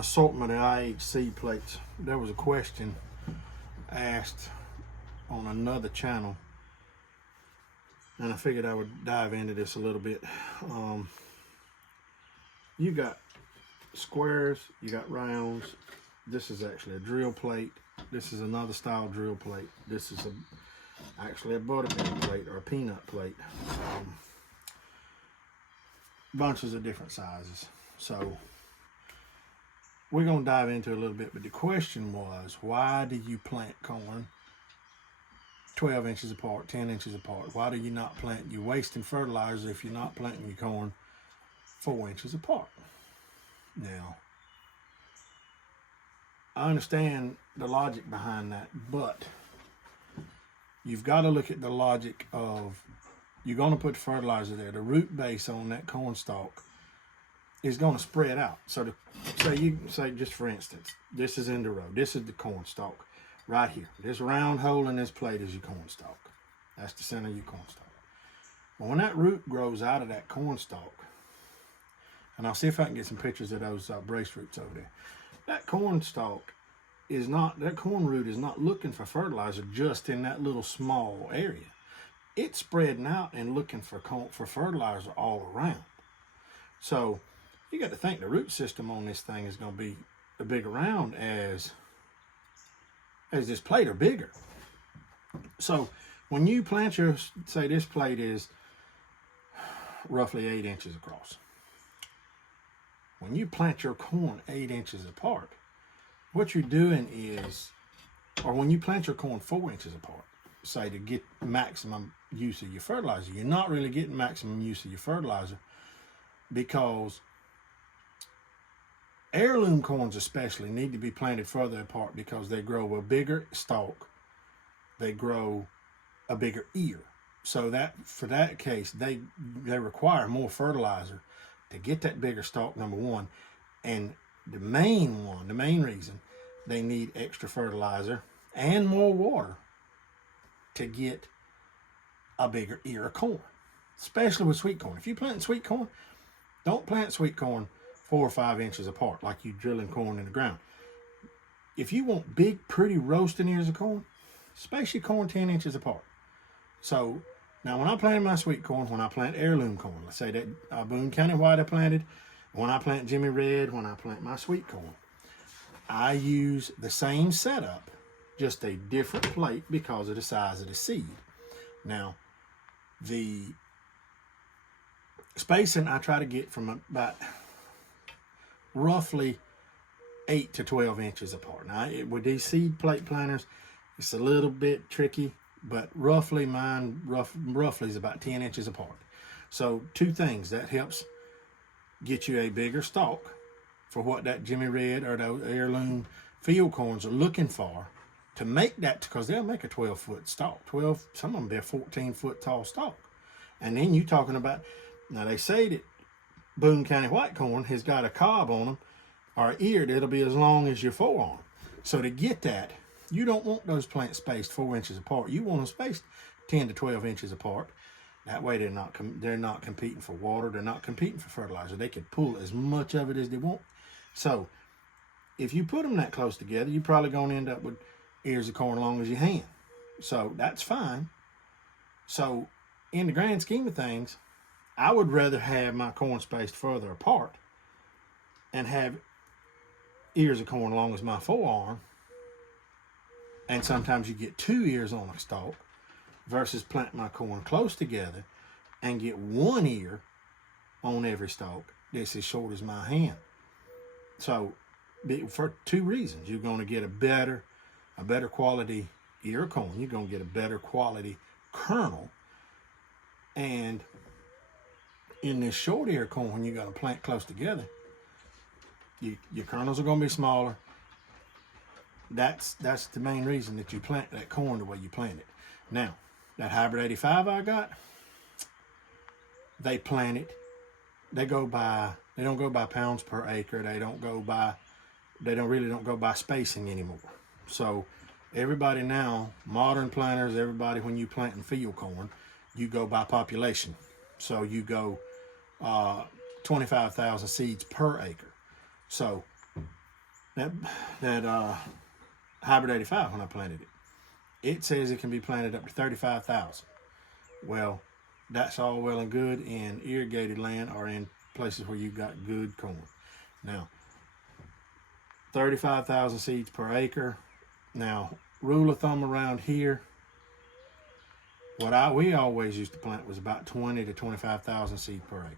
assortment of IHC plates. There was a question asked on another channel, and I figured I would dive into this a little bit. You got squares, you got rounds. This is actually a drill plate. This is another style drill plate. This is actually a butterbean plate or a peanut plate. Bunches of different sizes. So we're going to dive into it a little bit, but the question was, why do you plant corn 12 inches apart, 10 inches apart? Why do you not plant? You're wasting fertilizer if you're not planting your corn 4 inches apart. Now, I understand the logic behind that, but you've got to look at the logic of, you're going to put fertilizer there. The root base on that corn stalk is going to spread out. So say just for instance, this is in the row. This is the corn stalk right here. This round hole in this plate is your corn stalk. That's the center of your corn stalk. But when that root grows out of that corn stalk, and I'll see if I can get some pictures of those brace roots over there. That corn stalk is not, that corn root is not looking for fertilizer just in that little small area. It's spreading out and looking for fertilizer all around. So you got to think the root system on this thing is going to be as big around as this plate or bigger. So when you plant your, say this plate is roughly 8 inches across. When you plant your corn 8 inches apart, what you're doing is, or when you plant your corn 4 inches apart, say to get maximum use of your fertilizer, you're not really getting maximum use of your fertilizer, because heirloom corns especially need to be planted further apart because they grow a bigger stalk, they grow a bigger ear. So that for that case, they require more fertilizer to get that bigger stalk, number one. And the main reason they need extra fertilizer and more water to get a bigger ear of corn, especially with sweet corn. If you're planting sweet corn, don't plant sweet corn 4 or 5 inches apart like you drilling corn in the ground. If you want big, pretty roasting ears of corn, space your corn 10 inches apart. So now when I plant my sweet corn, when I plant heirloom corn, let's say that Boone County White I planted, when I plant Jimmy Red, when I plant my sweet corn, I use the same setup, just a different plate because of the size of the seed. Now, the spacing I try to get from about roughly 8 to 12 inches apart. Now, with these seed plate planters, it's a little bit tricky, but roughly mine roughly is about 10 inches apart. So two things that helps get you a bigger stalk for what that Jimmy Red or those heirloom field corns are looking for, to make that, because they'll make a 12-foot stalk. Some of them be a 14-foot tall stalk. And then you talking about, now they say that Boone County White corn has got a cob on them or ear that'll be as long as your forearm. So to get that, you don't want those plants spaced 4 inches apart. You want them spaced 10 to 12 inches apart. That way they're not competing for water. They're not competing for fertilizer. They can pull as much of it as they want. So if you put them that close together, you're probably going to end up with ears of corn long as your hand. So that's fine. So in the grand scheme of things, I would rather have my corn spaced further apart and have ears of corn long as my forearm, and sometimes you get 2 ears on a stalk, versus planting my corn close together and get 1 ear on every stalk that's as short as my hand. So for 2 reasons, you're going to get a better quality ear of corn, you're going to get a better quality kernel, and in this short ear corn, when you're going to plant close together, your kernels are going to be smaller. That's the main reason that you plant that corn the way you plant it. Now, that hybrid 85 I got, they plant it. They don't go by pounds per acre. They don't go by spacing anymore. So everybody now, modern planters, everybody, when you planting field corn, you go by population. So you go 25,000 seeds per acre. So that Hybrid 85 when I planted it. It says it can be planted up to 35,000. Well, that's all well and good in irrigated land or in places where you've got good corn. Now, 35,000 seeds per acre. Now, rule of thumb around here, we always used to plant was about 20 to 25,000 seeds per acre.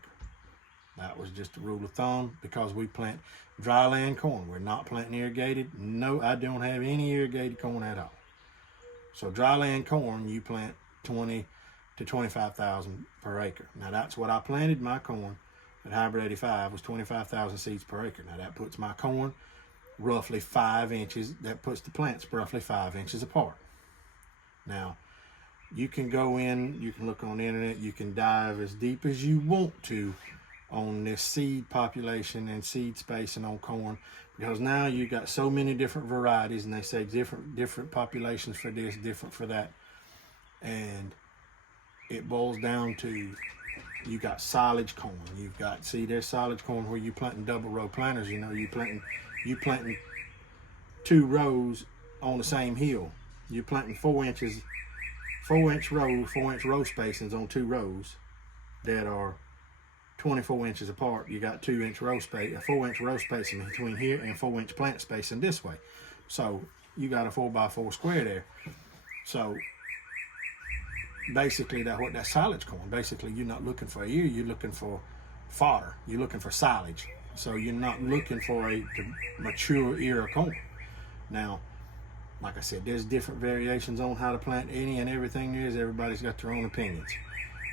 That was just a rule of thumb because we plant dry land corn. We're not planting irrigated. No, I don't have any irrigated corn at all. So dry land corn, you plant 20 to 25,000 per acre. Now that's what I planted my corn at Hybrid 85 was 25,000 seeds per acre. Now that puts my corn roughly 5 inches. That puts the plants roughly 5 inches apart. Now, you can go in, you can look on the internet, you can dive as deep as you want to on this seed population and seed spacing on corn, because now you got so many different varieties, and they say different populations for this, different for that, and it boils down to you got silage corn. You've got, see, there's silage corn where you planting double row planters. You know, you planting 2 rows on the same hill. You're planting 4 inch row spacings on 2 rows that are 24 inches apart. You got 2 inch row space, a 4 inch row spacing between here and 4 inch plant spacing this way. So you got a 4x4 square there. So basically that's silage corn. Basically you're not looking for a ear, you're looking for fodder. You're looking for silage. So you're not looking for a mature ear of corn. Now, like I said, there's different variations on how to plant any and everything there is. Everybody's got their own opinions.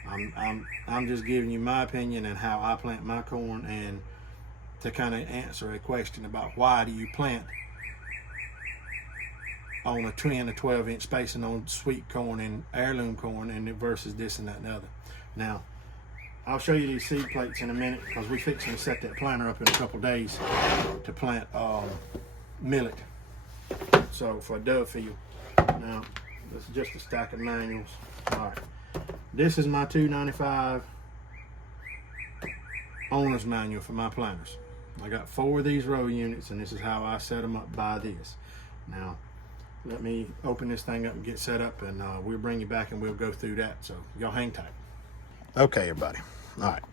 I'm just giving you my opinion and how I plant my corn, and to kind of answer a question about why do you plant on a 10 to 12 inch spacing on sweet corn and heirloom corn and versus this and that and the other. Now, I'll show you these seed plates in a minute because we're fixing to set that planter up in a couple days to plant millet. So for a dove field. Now, this is just a stack of manuals. All right. This is my $2.95 owner's manual for my planters. I got 4 of these row units, and this is how I set them up by this. Now, let me open this thing up and get set up, and we'll bring you back and we'll go through that. So y'all hang tight. Okay, everybody. All right.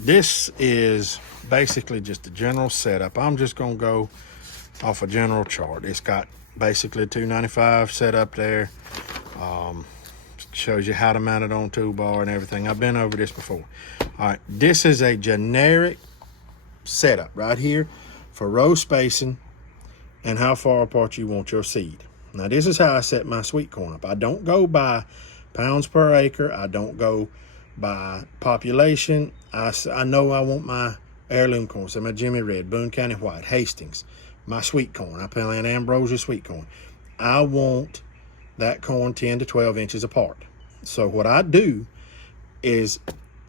This is basically just a general setup. I'm just going to go off a general chart. It's got basically a $2.95 set up there. Shows you how to mount it on toolbar and everything. I've been over this before. All right, this is a generic setup right here for row spacing and how far apart you want your seed. Now, this is how I set my sweet corn up. I don't go by pounds per acre. I don't go by population. I know I want my heirloom corn, so my Jimmy Red, Boone County White, Hastings, my sweet corn. I plant Ambrosia sweet corn. I want that corn 10 to 12 inches apart. So what I do is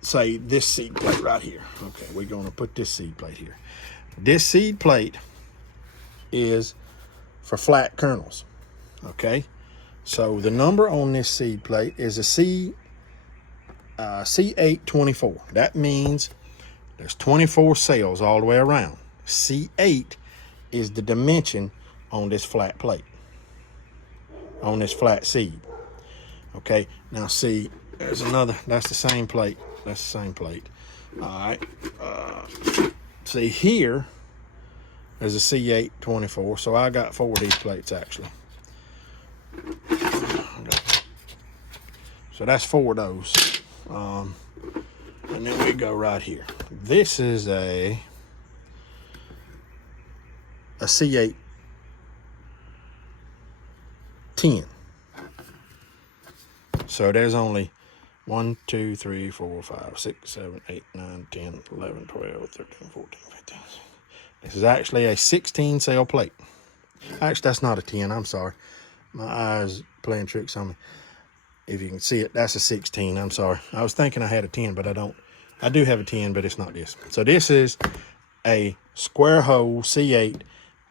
say this seed plate right here. Okay, we're going to put this seed plate here. This seed plate is for flat kernels. Okay, so the number on this seed plate is a C824. That means there's 24 cells all the way around. C8 is the dimension on this flat plate, on this flat seed. Okay, now see, there's another, that's the same plate. That's the same plate. All right, see here, there's a C824. So I got 4 of these plates actually. So that's 4 of those. And then we go right here. This is a C8 10. So there's only 1, 2, 3, 4, 5, 6, 7, 8, 9, 10, 11, 12, 13, 14, 15. This is actually a 16 cell plate. Actually, that's not a 10. I'm sorry. My eyes playing tricks on me. If you can see it, that's a 16. I'm sorry. I was thinking I had a 10, but I don't. I do have a 10, but it's not this. So this is a square hole C8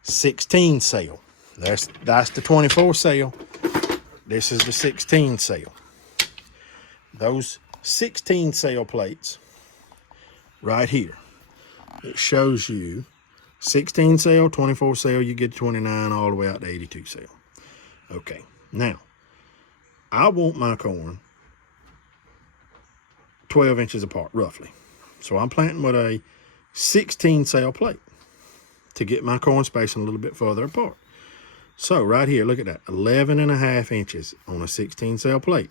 16 cell. That's the 24 cell. This is the 16 cell. Those 16 cell plates right here, it shows you 16 cell, 24 cell, you get 29 all the way out to 82 cell. Okay, now, I want my corn 12 inches apart, roughly. So I'm planting with a 16 cell plate to get my corn spacing a little bit further apart. So right here, look at that, 11.5 inches on a 16 cell plate,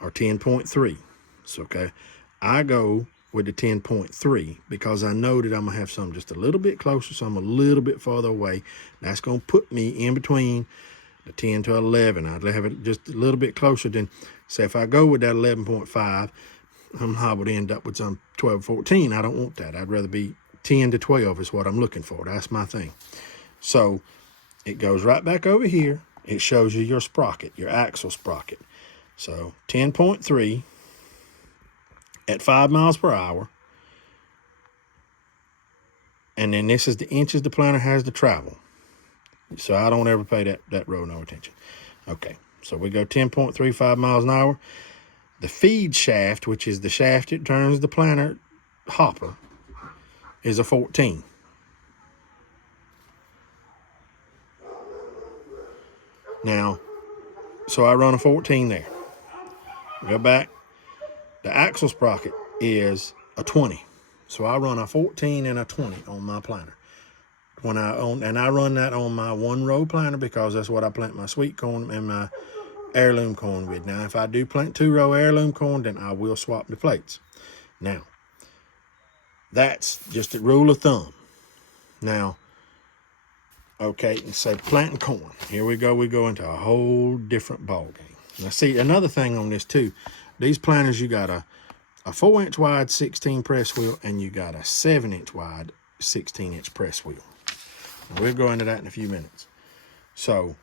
or 10.3. So, okay, I go with the 10.3 because I know that I'm gonna have some just a little bit closer, some a little bit farther away. That's gonna put me in between the 10 to 11. I'd have it just a little bit closer than, say, if I go with that 11.5, I'm liable to end up with some 12, 14. I don't want that. I'd rather be 10 to 12 is what I'm looking for. That's my thing. So it goes right back over here. It shows you your sprocket, your axle sprocket. So 10.3 at 5 miles per hour. And then this is the inches the planter has to travel. So I don't ever pay that row no attention. Okay, so we go 10.35 miles an hour. The feed shaft, which is the shaft that turns the planter hopper, is a 14. Now, so I run a 14 there. Go back. The axle sprocket is a 20. So I run a 14 and a 20 on my planter. And I run that on my 1-row planter because that's what I plant my sweet corn and my heirloom corn with. Now, if I do plant 2-row heirloom corn, then I will swap the plates. Now, that's just a rule of thumb. Now, okay, and say planting corn. Here we go. We go into a whole different ball game. Now, see, another thing on this too, these planters, you got a 4-inch wide 16 press wheel, and you got a 7-inch wide 16-inch press wheel. Now, we'll go into that in a few minutes. So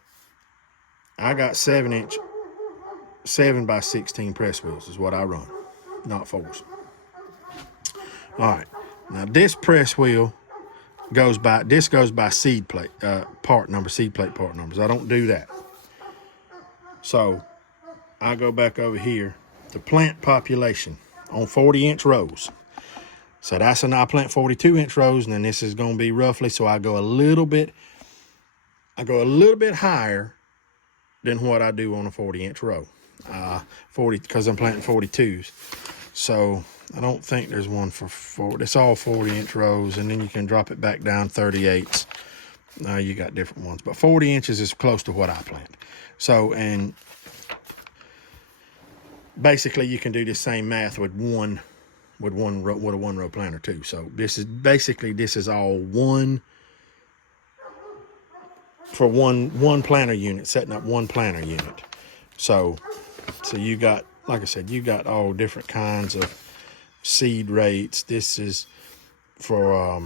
I got 7-inch 7x16 press wheels is what I run, not 4s. All right, now this press wheel goes by seed plate part number, seed plate part numbers. I don't do that. So I go back over here to plant population on 40-inch rows. So that's when I plant 42-inch rows, and then this is going to be roughly, so I go a little bit higher than what I do on a 40-inch row. 40, because I'm planting 42s. So I don't think there's one for 4. It's all 40-inch rows, and then you can drop it back down 38s. You got different ones, but 40 inches is close to what I plant. So, and basically you can do the same math with a 1-row planter too. So this is all one for one planter unit, setting up one planter unit. So you got, like I said, you got all different kinds of seed rates. This is for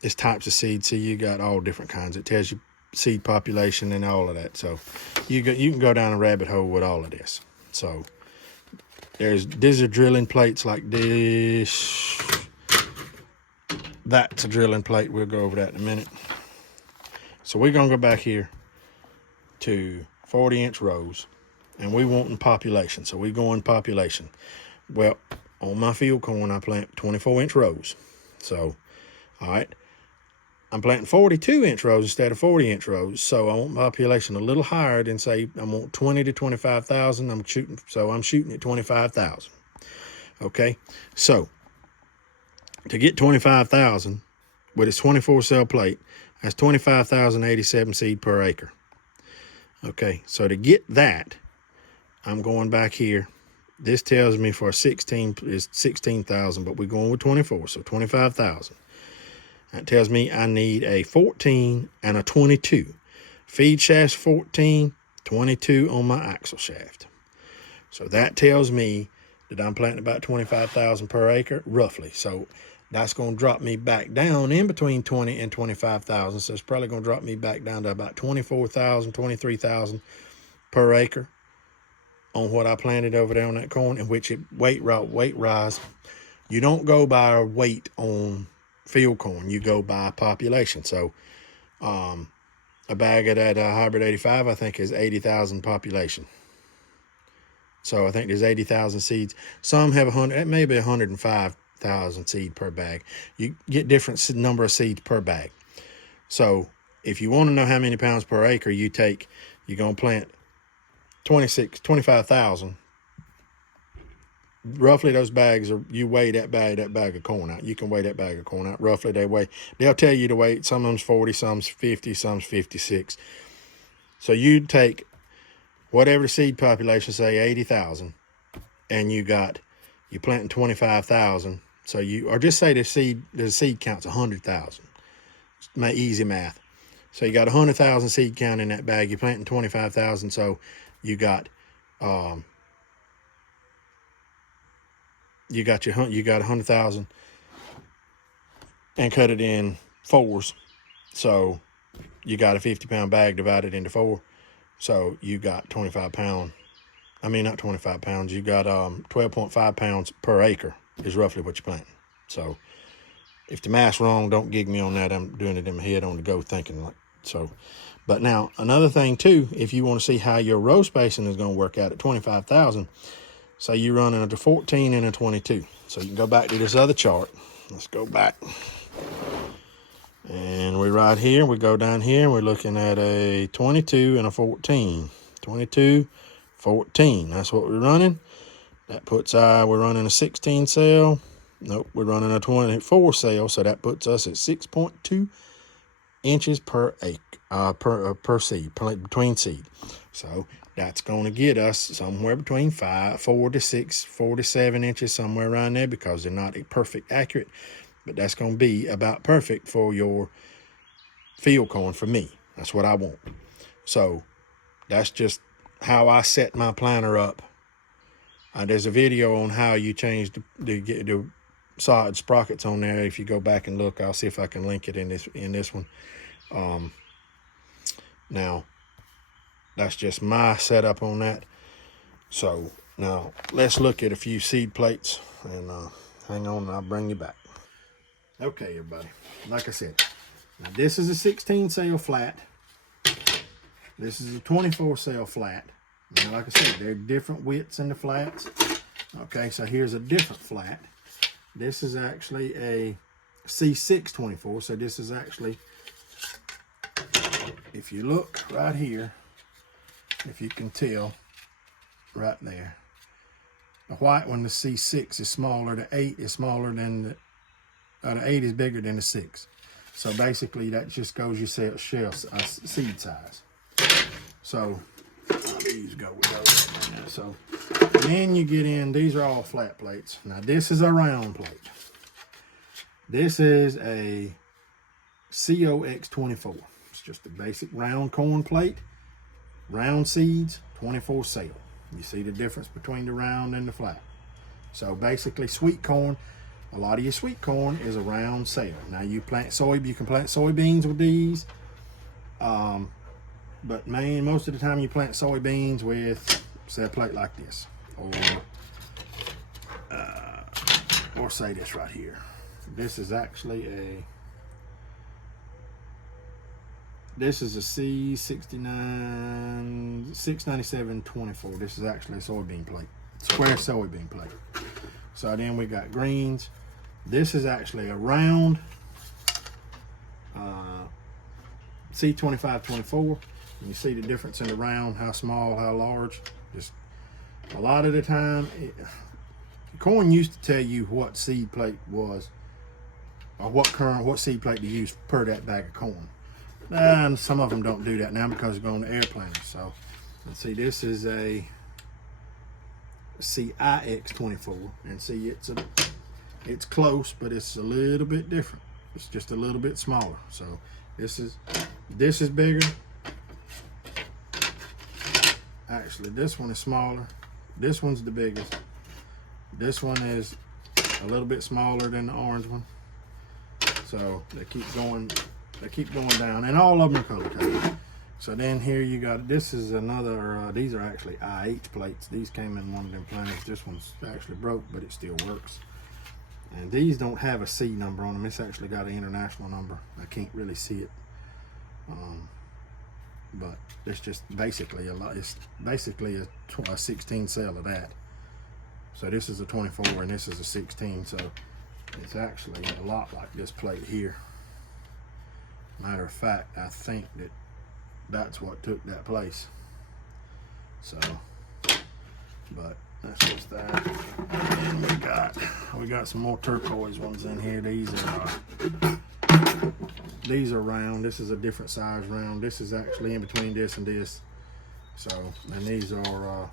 it's types of seed. So you got all different kinds. It tells you seed population and all of that. So you can go down a rabbit hole with all of this. So these are drilling plates like this. That's a drilling plate. We'll go over that in a minute. So we're gonna go back here to 40-inch rows, and we want population. So we go in population. Well, on my field corn, I plant 24-inch rows. So, all right, I'm planting 42-inch rows instead of 40-inch rows. So I want population a little higher than, say, I want 20 to 25,000. I'm shooting at 25,000. Okay, so to get 25,000 with its 24 cell plate, that's 25,087 seed per acre. Okay, so to get that, I'm going back here. This tells me for 16 is 16,000, but we're going with 24, so 25,000. That tells me I need a 14 and a 22. Feed shaft 14, 22 on my axle shaft. So that tells me that I'm planting about 25,000 per acre, roughly. So that's going to drop me back down in between 20 and 25,000. So it's probably going to drop me back down to about 24,000, 23,000 per acre on what I planted over there on that corn, in which it weight rise. You don't go by weight on field corn. You go by population. So a bag of that hybrid 85, I think, is 80,000 population. So I think there's 80,000 seeds. Some have 100, it may be 105 20,000 seed per bag. You get different number of seeds per bag. So if you want to know how many pounds per acre you're going to plant 25,000. Roughly those bags are, you weigh that bag of corn out. You can weigh that bag of corn out. Roughly they'll tell you the weight. Some of them's 40, some's 50, some's 56. So you take whatever the seed population, say 80,000, and you're planting 25,000. So or just say the seed count's 100,000. My easy math. So you got 100,000 seed count in that bag. You're planting 25,000. So you got 100,000 and cut it in fours. So you got a 50-pound bag divided into 4. So you got 25 pounds. I mean, not 25 pounds. You got 12.5 pounds per acre is roughly what you're planting. So if the math's wrong, don't gig me on that. I'm doing it in my head on the go thinking like so. But now another thing too, if you want to see how your row spacing is going to work out at 25,000, so you're running a 14 and a 22. So you can go back to this other chart. Let's go back. And we're right here. We go down here and we're looking at a 22 and a 14. 22, 14. That's what we're running. That puts we're running a 16 cell. Nope, we're running a 24 cell. So that puts us at 6.2 inches per acre, per seed, between seed. So that's going to get us somewhere between 4 to 6, 4 to 7 inches, somewhere around there, because they're not perfect accurate. But that's going to be about perfect for your field corn for me. That's what I want. So that's just how I set my planter up. There's a video on how you change the solid sprockets on there. If you go back and look, I'll see if I can link it in this one. Now, that's just my setup on that. So now let's look at a few seed plates and hang on and I'll bring you back. Okay, everybody, like I said, now this is a 16 cell flat. This is a 24 cell flat. Now, like I said, there are different widths in the flats. Okay, so here's a different flat. This is actually a C6 24. So this is actually, if you look right here, if you can tell right there, the white one, the C6 is smaller, the 8 is smaller than the 8 is bigger than the 6. So basically that just goes your seed size. So these go with those. Yeah, so then you get in, these are all flat plates. Now this is a round plate. This is a COX24. It's just a basic round corn plate. Round seeds, 24 cell. You see the difference between the round and the flat. So basically sweet corn, a lot of your sweet corn is a round cell. Now you can plant soybeans with these. But man, most of the time you plant soybeans with, say, a plate like this. Or say this right here. This is actually this is a C69, 69724. This is actually a soybean plate, square soybean plate. So then we got greens. This is actually a round C2524. You see the difference in the round, how small, how large. Just a lot of the time, corn used to tell you what seed plate was, or what seed plate to use per that bag of corn. And some of them don't do that now because they're going to air planters. So let's see, this is a CIX24, and see it's close, but it's a little bit different. It's just a little bit smaller. So this is bigger. Actually, this one is smaller. This one's the biggest. This one is a little bit smaller than the orange one. So they keep going down, and all of them are color coded. So then here you got, this is another, these are actually IH plates. These came in one of them planters. This one's actually broke, but it still works. And these don't have a C number on them. It's actually got an international number. I can't really see it. But it's just basically it's basically a 16 cell of that. So this is a 24 and this is a 16. So It's actually a lot like this plate here. Matter of fact, I think that's what took that place. So, but that's just that. And we got some more turquoise ones in here. These are round. This is a different size round. This is actually in between this and this. So, and these are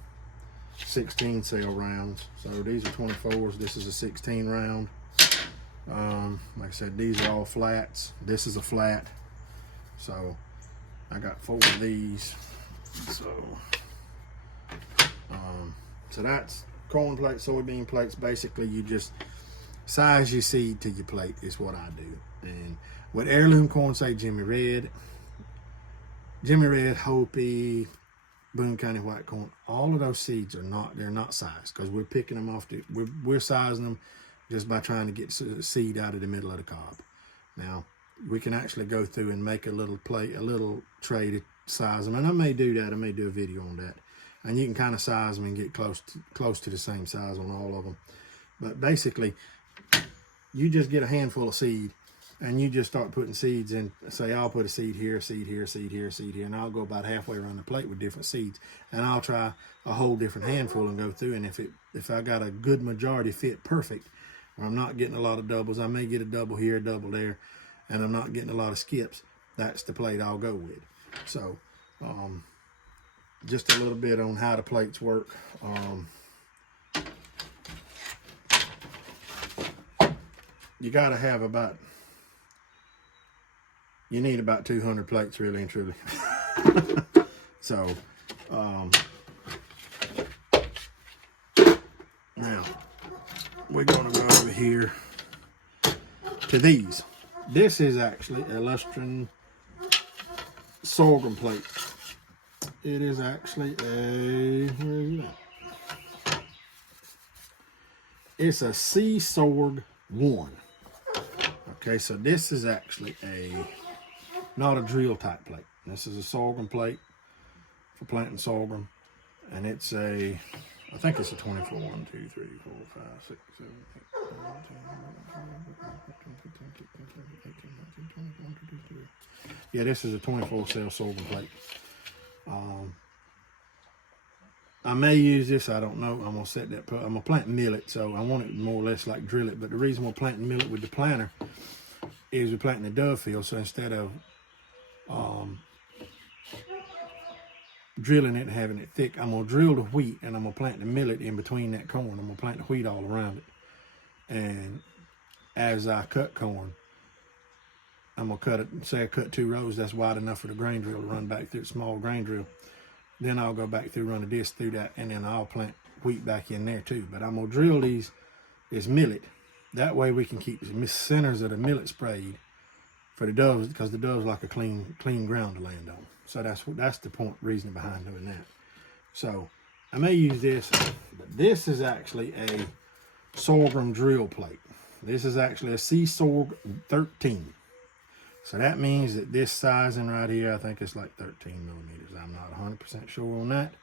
16 cell rounds. So these are 24s. This is a 16 round. Like I said, these are all flats. This is a flat. So I got 4 of these. So that's corn plates, soybean plates. Basically, you just size your seed to your plate is what I do. And with heirloom corn, say Jimmy Red, Hopi, Boone County white corn, all of those seeds they're not sized, because we're picking them off. We're sizing them just by trying to get seed out of the middle of the cob. Now, we can actually go through and make a little tray to size them, and I may do that. I may do a video on that, and you can kind of size them and get close to the same size on all of them. But basically, you just get a handful of seed, and you just start putting seeds in. Say, I'll put a seed here, seed here, seed here, seed here, and I'll go about halfway around the plate with different seeds, and I'll try a whole different handful and go through. And if I got a good majority fit perfect, or I'm not getting a lot of doubles, I may get a double here, a double there, and I'm not getting a lot of skips, that's the plate I'll go with. So, just a little bit on how the plates work. You got to have you need about 200 plates, really and truly. So, now we're going to go over here to these. This is actually a Lustron sorghum plate. It is actually where is that? It's a Sea Sorg 1. Okay, so this is actually not a drill type plate. This is a sorghum plate for planting sorghum, and it's I think it's a 24. 1, 2, 3, 4, 5, 6, 7, 8, 9, 10, 11, yeah, this is a 24 cell sorghum plate. I may use this, I don't know. I'm gonna set that. I'm gonna plant millet, so I want it more or less like drill it. But the reason we're planting millet with the planter is we're planting the dove field. So instead of drilling it and having it thick, I'm gonna drill the wheat and I'm gonna plant the millet in between that corn. I'm gonna plant the wheat all around it. And as I cut corn, I'm gonna cut it. Say I cut 2 rows, that's wide enough for the grain drill to run back through, small grain drill. Then I'll go back through, run a disc through that, and then I'll plant wheat back in there too. But I'm gonna drill this millet. That way we can keep the centers of the millet sprayed for the doves, because the doves like a clean ground to land on. So that's the reason behind doing that. So I may use this, but this is actually a sorghum drill plate. This is actually a Sea Sorg 13. So that means that this sizing right here, I think it's like 13 millimeters. I'm not 100% sure on that.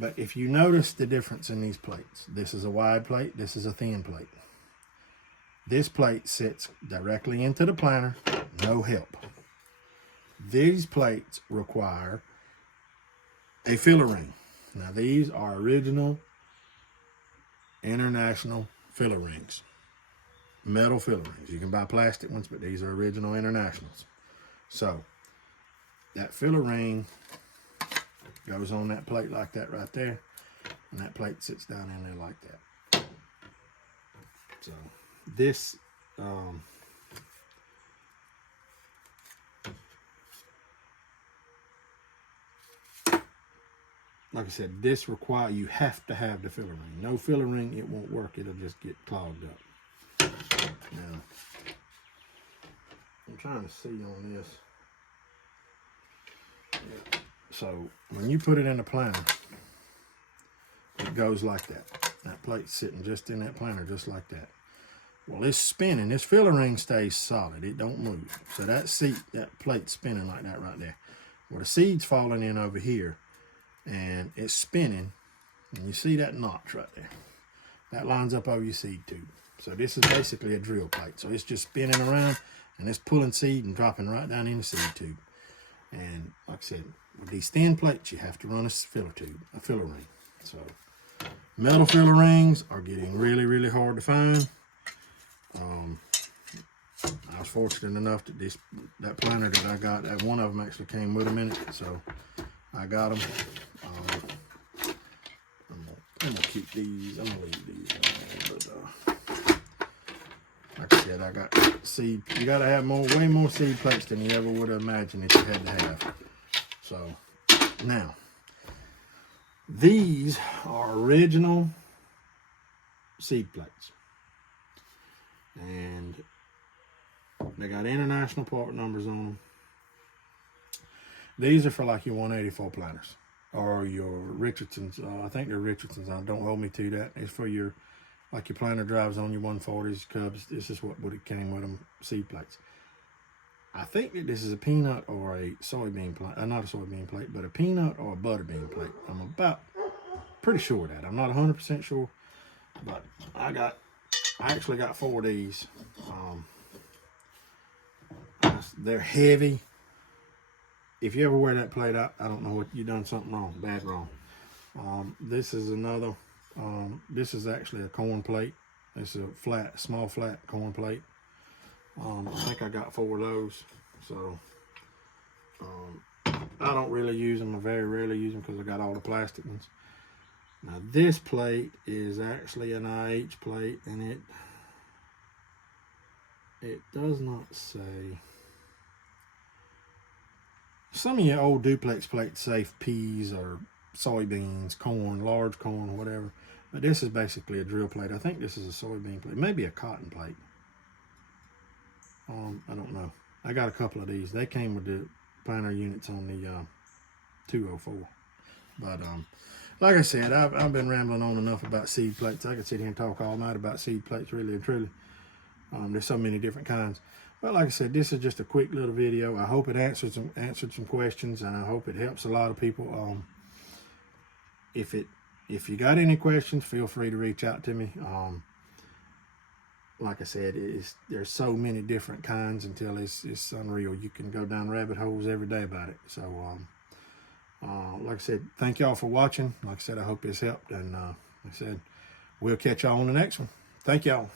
But if you notice the difference in these plates, this is a wide plate, this is a thin plate. This plate sits directly into the planter, no help. These plates require a filler ring. Now these are original international filler rings. Metal filler rings. You can buy plastic ones, but these are original internationals. So that filler ring goes on that plate like that right there, and that plate sits down in there like that. So this like I said, this you have to have the filler ring. No filler ring, it won't work. It'll just get clogged up. Now, I'm trying to see on this. Yeah. So when you put it in the planter, it goes like that. That plate's sitting just in that planter, just like that. Well, it's spinning. This filler ring stays solid. It don't move. So that plate's spinning like that right there. Well, the seed's falling in over here, and it's spinning. And you see that notch right there. That lines up over your seed tube. So this is basically a drill plate. So it's just spinning around and it's pulling seed and dropping right down in the seed tube. And like I said, with these thin plates, you have to run a filler tube, a filler ring. So metal filler rings are getting really, really hard to find. I was fortunate enough that that planter that I got, that one of them actually came with them in it, so I got them. I'm gonna keep these. I'm gonna leave these. Like I said, I got seed. You gotta have way more seed plates than you ever would have imagined that you had to have. So now, these are original seed plates, and they got international part numbers on them. These are for like your 184 planters or your Richardsons. I think they're Richardsons. Don't hold me to that. It's for your, like your planter drives on your 140s, Cubs. This is what it came with them, seed plates. I think that this is a peanut or a soybean plate. Not a soybean plate, but a peanut or a butterbean plate. I'm about pretty sure of that. I'm not 100% sure, but I actually got 4 of these. They're heavy. If you ever wear that plate out, I don't know what you done something wrong, bad wrong. This is another. This is actually a corn plate. It's a small flat corn plate. I think I got 4 of those. So I don't really use them. I very rarely use them because I got all the plastic ones. Now this plate is actually an IH plate, and it does not say. Some of your old duplex plates say peas or soybeans, corn, large corn, whatever. But this is basically a drill plate. I think this is a soybean plate, maybe a cotton plate. I don't know. I got a couple of these. They came with the planter units on the 204. But like I said, I've been rambling on enough about seed plates. I could sit here and talk all night about seed plates, really and truly. There's so many different kinds. But like I said, this is just a quick little video. I hope it answered some questions, and I hope it helps a lot of people. If you got any questions, feel free to reach out to me. Like I said, there's so many different kinds until it's unreal. You can go down rabbit holes every day about it. So like I said, thank y'all for watching. Like I said, I hope this helped, and like I said, we'll catch y'all on the next one. Thank y'all.